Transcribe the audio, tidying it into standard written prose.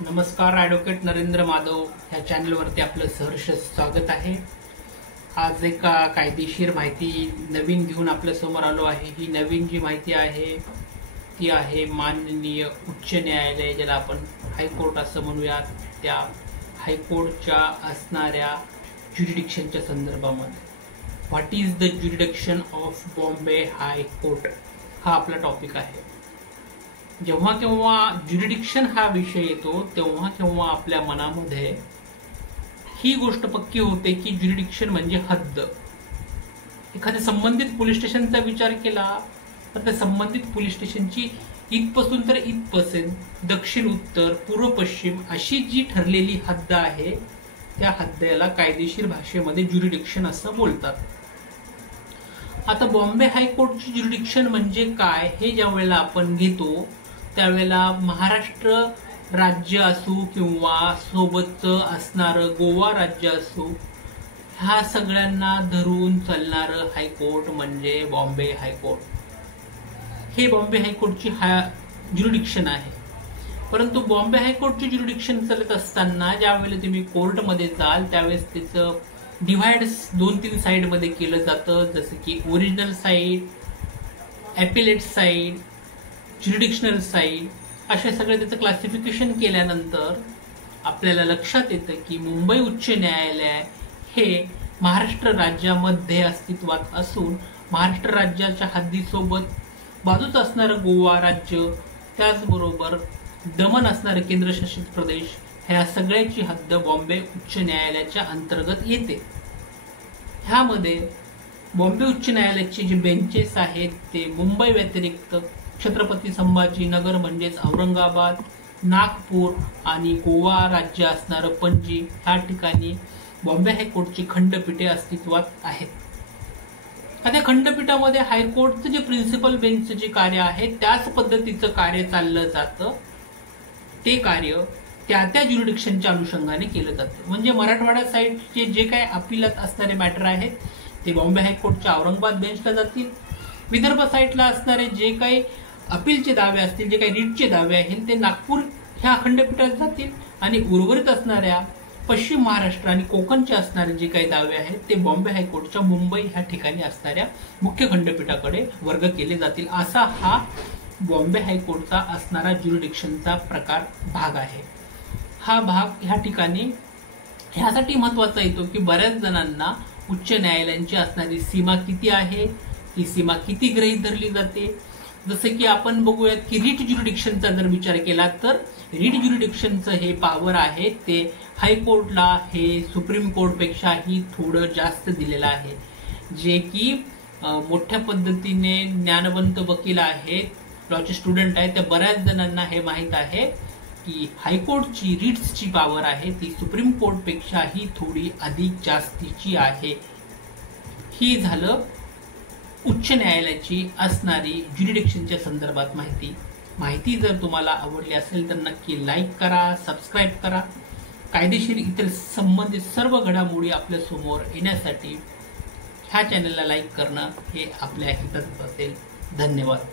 नमस्कार, ॲडव्होकेट नरेंद्र माधव ह्या चॅनलवरती आपलं सहर्ष स्वागत आहे। आज एक कायदेशीर माहिती नवीन घेऊन आपल्या समोर आलो आहे। ही नवीन जी माहिती आहे ती आहे माननीय उच्च न्यायालय, ज्याला आपण हायकोर्ट असं म्हणूयात, त्या हायकोर्टच्या असणाऱ्या ज्युरिडिक्शनच्या संदर्भामध्ये। What is the jurisdiction of Bombay high court हा आपला टॉपिक आहे। जेव्हा केव्हा ज्युरिडिक्शन हा विषय येतो तेव्हा केव्हा आपल्या मनामध्ये ही गोष्ट पक्की होते की ज्युरिडिक्शन म्हणजे हद्द। एखाद्या संबंधित पोलीस स्टेशनचा विचार केला तर त्या संबंधित पोलीस स्टेशनची इथपासून तर इथपर्यंत, दक्षिण उत्तर पूर्व पश्चिम अशी जी ठरलेली हद्द आहे त्या हद्दीला कायदेशीर भाषेमध्ये ज्युरिडिक्शन असं बोलतात। आता बॉम्बे हायकोर्टची ज्युरिडिक्शन म्हणजे काय हे ज्या वेळेला आपण घेतो त्यावेळेला महाराष्ट्र राज्य असो किंवा सोबतचं असणारं गोवा राज्य असो, ह्या सगळ्यांना धरून चालणारं हायकोर्ट म्हणजे बॉम्बे हायकोर्ट। हे बॉम्बे हायकोर्टची ज्युरिडिक्शन आहे। परंतु बॉम्बे हायकोर्टची ज्युरिडिक्शन चालत असताना ज्यावेळेला तुम्ही कोर्टमध्ये जाल त्यावेळेस त्याचं डिव्हाइड 2-3 साइडमध्ये केलं जातं, जसं की ओरिजिनल साइड, ॲपिलेट साइड, ज्युरिडिक्शनल साइड, असे सगळे त्याचं क्लासिफिकेशन केल्यानंतर आपल्याला लक्षात येतं की मुंबई उच्च न्यायालय हे महाराष्ट्र राज्यामध्ये अस्तित्वात असून महाराष्ट्र राज्याच्या हद्दीसोबत बाजूच असणारं गोवा राज्य, त्याचबरोबर दमन असणारे केंद्रशासित प्रदेश, ह्या सगळ्याची हद्द बॉम्बे उच्च न्यायालयाच्या अंतर्गत येते। ह्यामध्ये बॉम्बे उच्च न्यायालयाचे जे बेंचेस आहेत ते मुंबई व्यतिरिक्त छत्रपती संभाजीनगर म्हणजेच औरंगाबाद, नागपूर आणि गोवा राज्य असणारं पणजी ह्या ठिकाणी बॉम्बे हायकोर्टची खंडपीठे अस्तित्वात आहेत। आता खंडपीठामध्ये हायकोर्टचं जे प्रिन्सिपल बेंचचं जे कार्य आहे त्याच पद्धतीचं कार्य चाललं जातं। ते कार्य त्या ज्युरिडिक्शनच्या अनुषंगाने केलं जातं। म्हणजे मराठवाडा साइडचे जे काही अपिलात असणारे मॅटर आहेत ते बॉम्बे हायकोर्टच्या औरंगाबाद बेंचला जातील। विदर्भ साइडला असणारे जे काही अपीलचे दावे असतील, जे काही रिटचे दावे आहेत ते नागपूर ह्या खंडपीठात जातील आणि उर्वरित असणाऱ्या पश्चिम महाराष्ट्र आणि कोकणचे असणारे जे काही दावे आहेत ते बॉम्बे हायकोर्टच्या मुंबई ह्या ठिकाणी असणाऱ्या मुख्य खंडपीठाकडे वर्ग केले जातील। असा हा बॉम्बे हायकोर्टचा असणारा ज्युरिडिक्शनचा भाग आहे। हा भाग ह्या ठिकाणी ह्यासाठी महत्वाचा येतो की बऱ्याच जणांना उच्च न्यायालयांची असणारी सीमा किती आहे, ती सीमा किती गृहीत धरली जाते। जसं की आपण बघूयात की रिट ज्युरिडिक्शनचा जर विचार केला तर रिट ज्युरिडिक्शनचं हे पॉवर आहे ते हायकोर्टला हे सुप्रीम कोर्टपेक्षाही थोडं जास्त दिलेलं आहे। जे की मोठ्या पद्धतीने ज्ञानवंत वकील आहेत, लॉचे स्टुडंट आहेत, त्या बऱ्याच जणांना हे माहीत आहे की हायकोर्टची रिट्सची पॉवर आहे ती सुप्रीम कोर्टपेक्षाही थोडी अधिक जास्तीची आहे। ही झालं उच्च न्यायालयाची असणारी ज्युरिडिक्शनच्या संदर्भात माहिती जर तुम्हाला आवडली असेल तर नक्की लाईक करा, सबस्क्राईब करा। कायदेशीर इतर संबंधित सर्व घडामोडी आपल्या समोर येण्यासाठी ह्या चॅनलला लाईक करणं हे आपल्या हिताचं असेल। धन्यवाद।